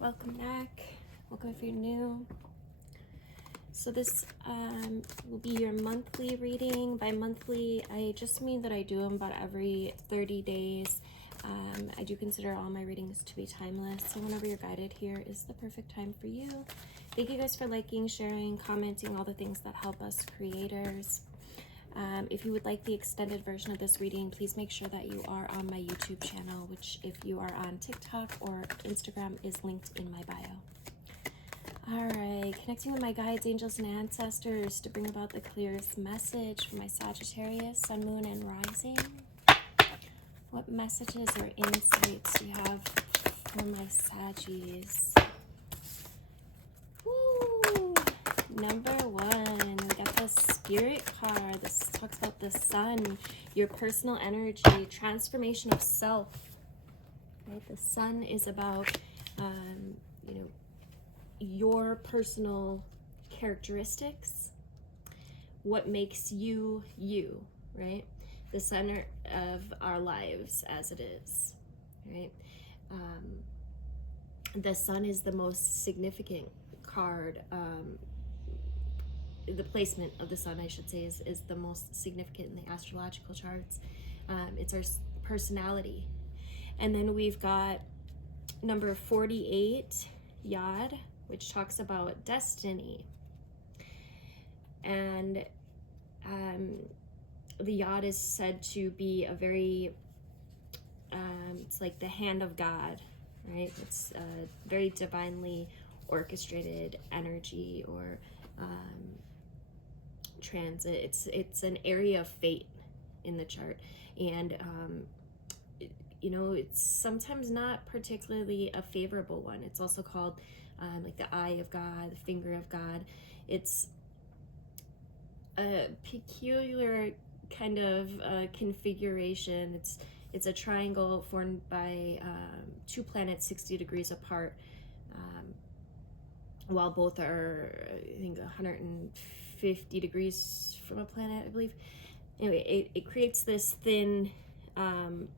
welcome back. Welcome if you're new. So this will be your monthly reading. By monthly, I just mean that I do them about every 30 days. I do consider all my readings to be timeless, so whenever you're guided here is the perfect time for you. Thank you guys for liking, sharing, commenting, all the things that help us creators. If you would like the extended version of this reading, please make sure that you are on my YouTube channel, which if you are on TikTok or Instagram is linked in my bio. Alright, connecting with my guides, angels, and ancestors to bring about the clearest message for my Sagittarius, Sun, Moon, and Rising. What messages or insights do you have for my Saggies? Woo! Number one, we got the Spirit card. This talks about the Sun, your personal energy, transformation of self. Right? The Sun is about, your personal characteristics, what makes you you, right? The center of our lives as it is, right? The Sun is the most significant card. The placement of the Sun, I should say, is the most significant in the astrological charts. It's our personality. And then we've got number 48, Yod, which talks about destiny. And the Yod is said to be a very, it's like the hand of God, right? It's a very divinely orchestrated energy or transit. It's an area of fate in the chart. And, it's sometimes not particularly a favorable one. It's also called like the eye of God, the finger of God. It's a peculiar kind of configuration. It's a triangle formed by two planets 60 degrees apart, while both are, I think, 150 degrees from a planet, I believe. Anyway, it creates this thin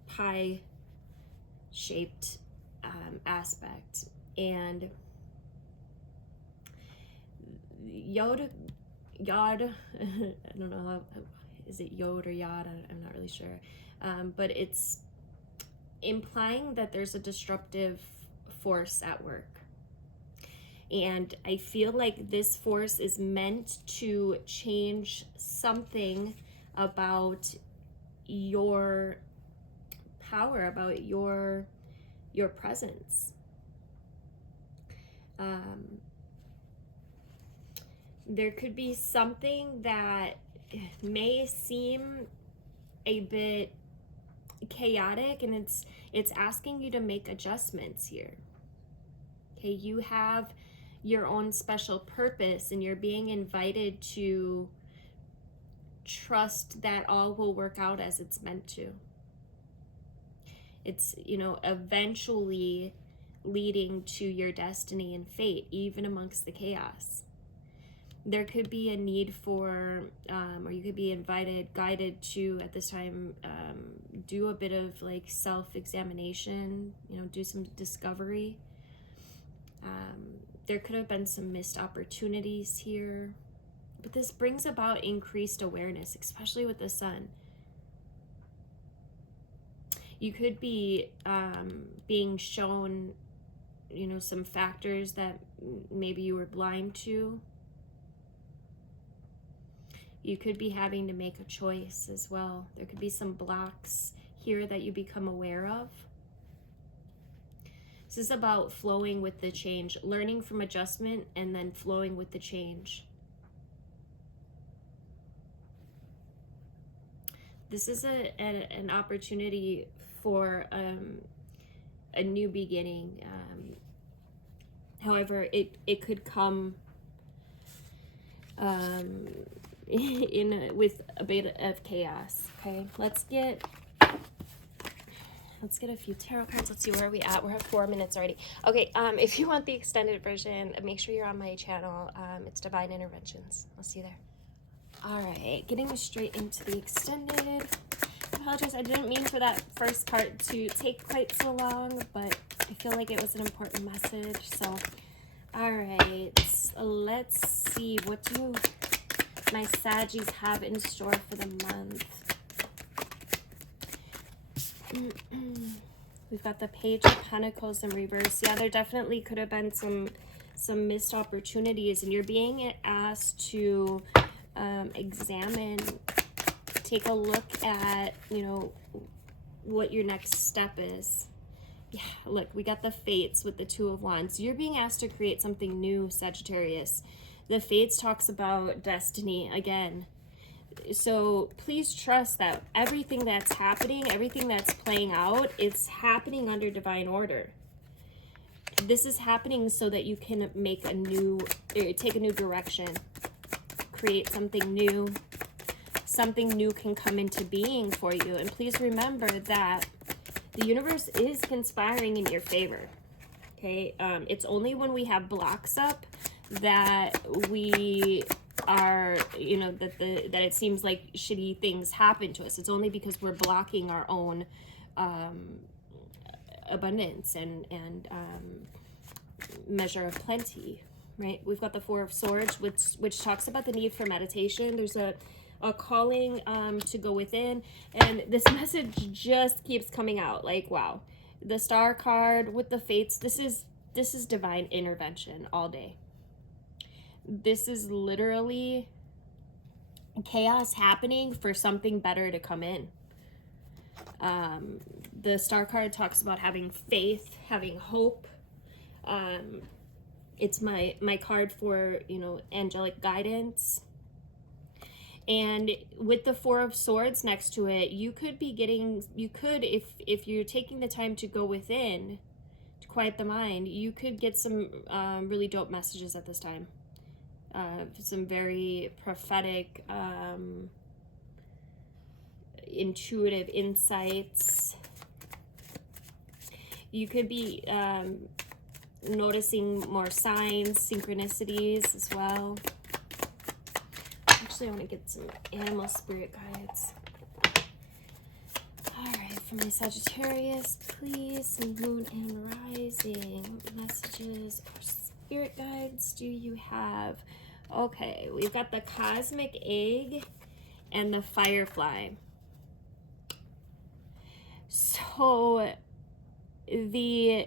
pie-shaped aspect. And Yod, I don't know how, is it Yod or Yod? I'm not really sure. But it's implying that there's a disruptive force at work. And I feel like this force is meant to change something about your power, about your presence. There could be something that may seem a bit chaotic, and it's asking you to make adjustments here. Okay, you have your own special purpose, and you're being invited to trust that all will work out as it's meant to. It's, eventually leading to your destiny and fate, even amongst the chaos. There could be a need for, or you could be guided to, at this time, do a bit of like self-examination, do some discovery. There could have been some missed opportunities here, but this brings about increased awareness, especially with the Sun. You could be being shown, some factors that maybe you were blind to. You could be having to make a choice as well. There could be some blocks here that you become aware of. This is about flowing with the change, learning from adjustment, and then flowing with the change. This is an opportunity for a new beginning. However, it could come with a bit of chaos. Okay, let's get a few tarot cards. Let's see, where are we at? We're at 4 minutes already. Okay, if you want the extended version, make sure you're on my channel. It's Divine Interventions. I'll see you there. All right, getting straight into the extended. I apologize, I didn't mean for that first part to take quite so long, but I feel like it was an important message. So, all right, let's see, what do my Saggies have in store for the month? We've got the Page of Pentacles in reverse. Yeah, there definitely could have been some missed opportunities, and you're being asked to examine, take a look at, you know, what your next step is. Yeah, look, we got the Fates with the Two of Wands. You're being asked to create something new, Sagittarius. The Fates talks about destiny again. So please trust that everything that's happening, everything that's playing out, it's happening under divine order. This is happening so that you can make a new, or take a new direction, create something new. Something new can come into being for you. And please remember that the universe is conspiring in your favor. Okay, it's only when we have blocks up that we are, you know, that it seems like shitty things happen to us. It's only because we're blocking our own abundance and measure of plenty, right? We've got the Four of Swords, which talks about the need for meditation. There's a calling to go within, and this message just keeps coming out. Like, wow, the Star card with the Fates, this is divine intervention all day. This is literally chaos happening for something better to come in. The Star card talks about having faith, having hope. It's my card for, you know, angelic guidance. And with the Four of Swords next to it, you could be getting, if you're taking the time to go within, to quiet the mind, you could get some really dope messages at this time. Some very prophetic, intuitive insights. You could be noticing more signs, synchronicities as well. Actually, I want to get some animal spirit guides. All right, for my Sagittarius, please, moon and rising, what messages or spirit guides do you have? Okay, we've got the cosmic egg and the firefly. So the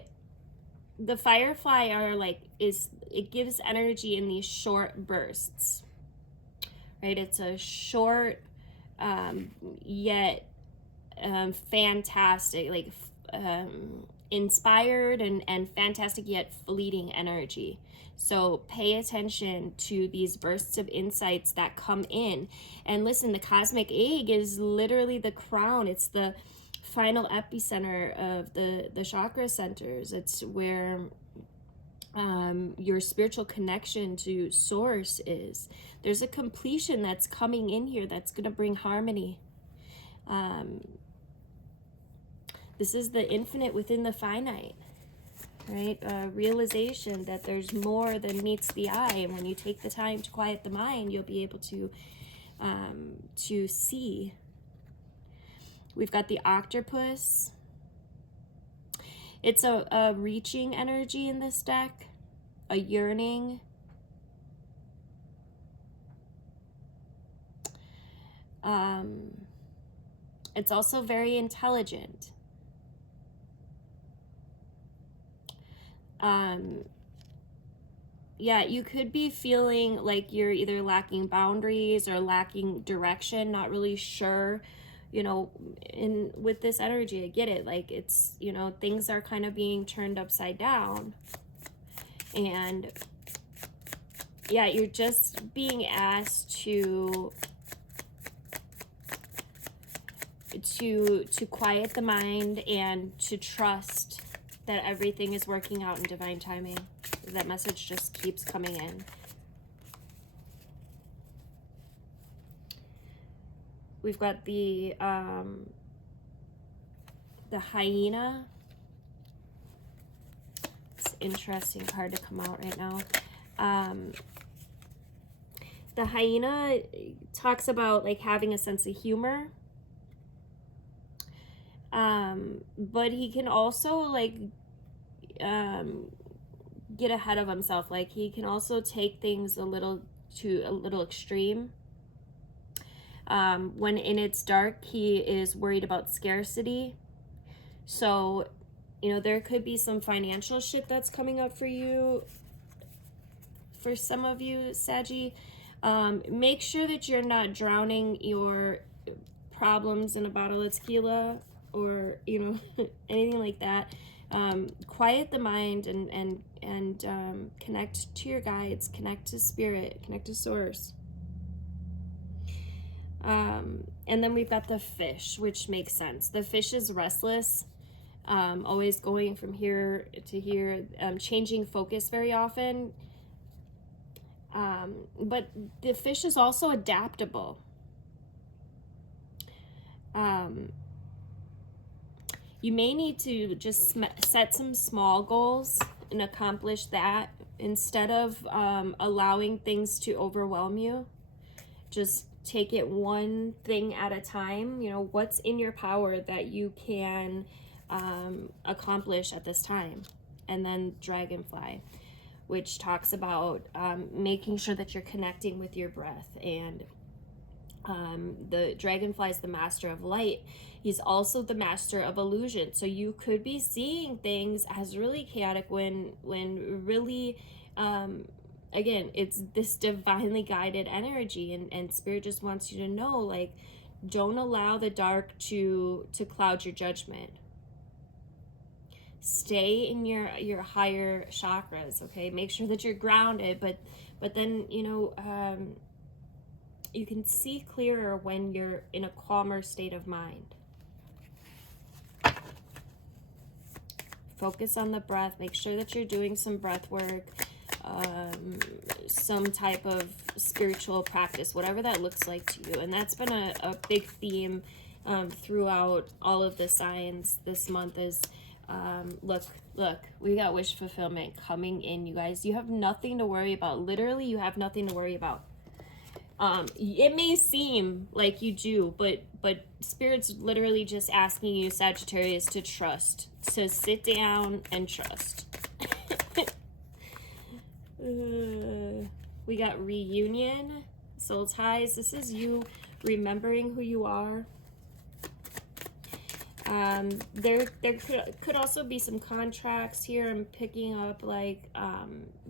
firefly are like, it gives energy in these short bursts, right? It's a short yet fantastic, like inspired and fantastic yet fleeting energy. So pay attention to these bursts of insights that come in. And listen, the cosmic egg is literally the crown. It's the final epicenter of the chakra centers. It's where your spiritual connection to source is. There's a completion that's coming in here that's going to bring harmony. This is the infinite within the finite, right? Realization that there's more than meets the eye, and when you take the time to quiet the mind, you'll be able to see. We've got the octopus. It's a reaching energy in this deck, a yearning. It's also very intelligent. Yeah, you could be feeling like you're either lacking boundaries or lacking direction, not really sure, you know, with this energy. I get it. Like, it's, you know, things are kind of being turned upside down. And yeah, you're just being asked to quiet the mind and to trust that everything is working out in divine timing. That message just keeps coming in. We've got the hyena. It's an interesting card to come out right now. The hyena talks about like having a sense of humor. But he can also like get ahead of himself. Like, he can also take things a little extreme. When in its dark, he is worried about scarcity. So, you know, there could be some financial shit that's coming up for you, for some of you, Saggy. Make sure that you're not drowning your problems in a bottle of tequila, or, you know, anything like that. Quiet the mind and connect to your guides, connect to spirit, connect to source. And then we've got the fish, which makes sense. The fish is restless, always going from here to here, changing focus very often. But the fish is also adaptable. You may need to just set some small goals and accomplish that instead of allowing things to overwhelm you. Just take it one thing at a time. You know, what's in your power that you can accomplish at this time. And then Dragonfly, which talks about making sure that you're connecting with your breath. And the Dragonfly is the master of light. He's also the master of illusion. So you could be seeing things as really chaotic when really, again, it's this divinely guided energy, and Spirit just wants you to know, like, don't allow the dark to cloud your judgment. Stay in your higher chakras, okay? Make sure that you're grounded, but then, you know, you can see clearer when you're in a calmer state of mind. Focus on the breath. Make sure that you're doing some breath work, some type of spiritual practice, whatever that looks like to you. And that's been a big theme throughout all of the signs this month is, look, we got wish fulfillment coming in, you guys. You have nothing to worry about. Literally, you have nothing to worry about. It may seem like you do, but Spirit's literally just asking you, Sagittarius, to trust, to sit down and trust. We got reunion, soul ties. This is you remembering who you are. There could also be some contracts here. I'm picking up, like,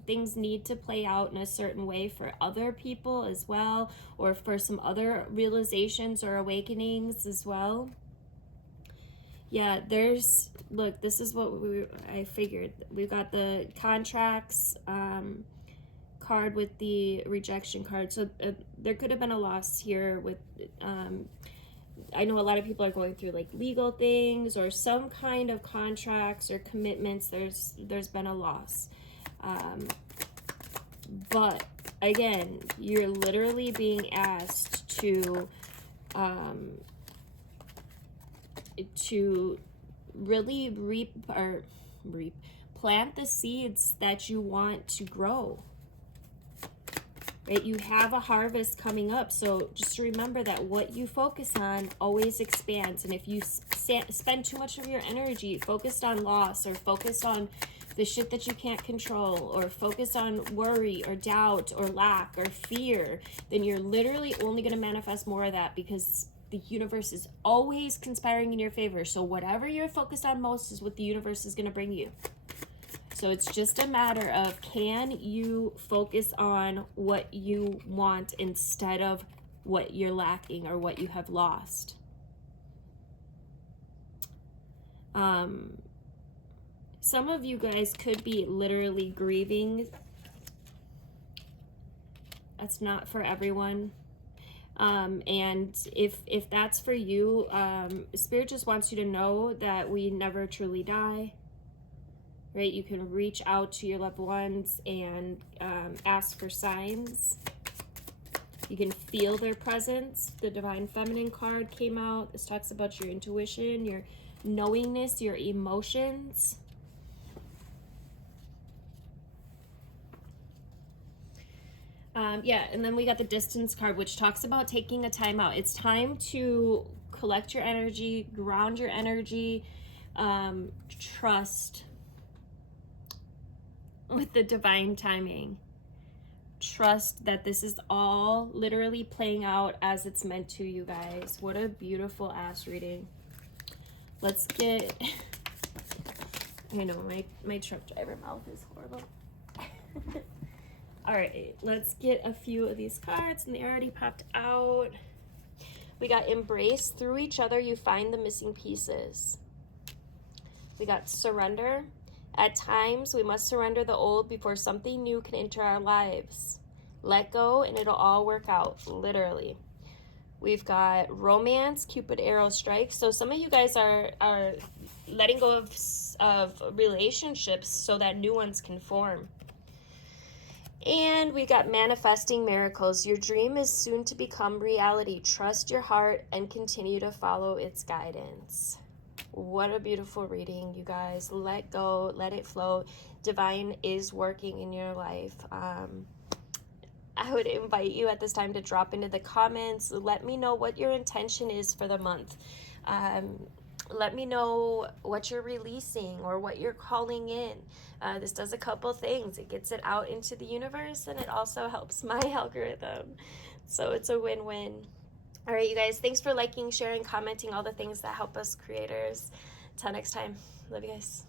things need to play out in a certain way for other people as well, or for some other realizations or awakenings as well. Yeah, look, this is what I figured. We've got the contracts card with the rejection card. So there could have been a loss here with, I know a lot of people are going through, like, legal things or some kind of contracts or commitments. There's been a loss. But again, you're literally being asked to really plant the seeds that you want to grow. Right? You have a harvest coming up, so just remember that what you focus on always expands. And if you spend too much of your energy focused on loss, or focused on the shit that you can't control, or focus on worry or doubt or lack or fear, then you're literally only going to manifest more of that, because the universe is always conspiring in your favor. So whatever you're focused on most is what the universe is going to bring you. So it's just a matter of, can you focus on what you want instead of what you're lacking or what you have lost? Some of you guys could be literally grieving. That's not for everyone. And if that's for you, Spirit just wants you to know that we never truly die. Right? You can reach out to your loved ones and ask for signs. You can feel their presence. The Divine Feminine card came out. This talks about your intuition, your knowingness, your emotions. Yeah, and then we got the Distance card, which talks about taking a time out. It's time to collect your energy, ground your energy, trust. with the divine timing. Trust that this is all literally playing out as it's meant to, you guys. What a beautiful ass reading. Let's get, I know my truck driver mouth is horrible. All right, let's get a few of these cards, and they already popped out. We got embrace. Through each other, you find the missing pieces. We got surrender. At times, we must surrender the old before something new can enter our lives. Let go, and it'll all work out, literally. We've got romance, Cupid arrow strikes. So some of you guys are letting go of relationships so that new ones can form. And we got manifesting miracles. Your dream is soon to become reality. Trust your heart and continue to follow its guidance. What a beautiful reading, you guys. Let go, let it flow. Divine is working in your life. I would invite you at this time to drop into the comments. Let me know what your intention is for the month. Let me know what you're releasing or what you're calling in. This does a couple things. It gets it out into the universe, and it also helps my algorithm. So it's a win-win. All right, you guys, thanks for liking, sharing, commenting, all the things that help us creators. Till next time. Love you guys.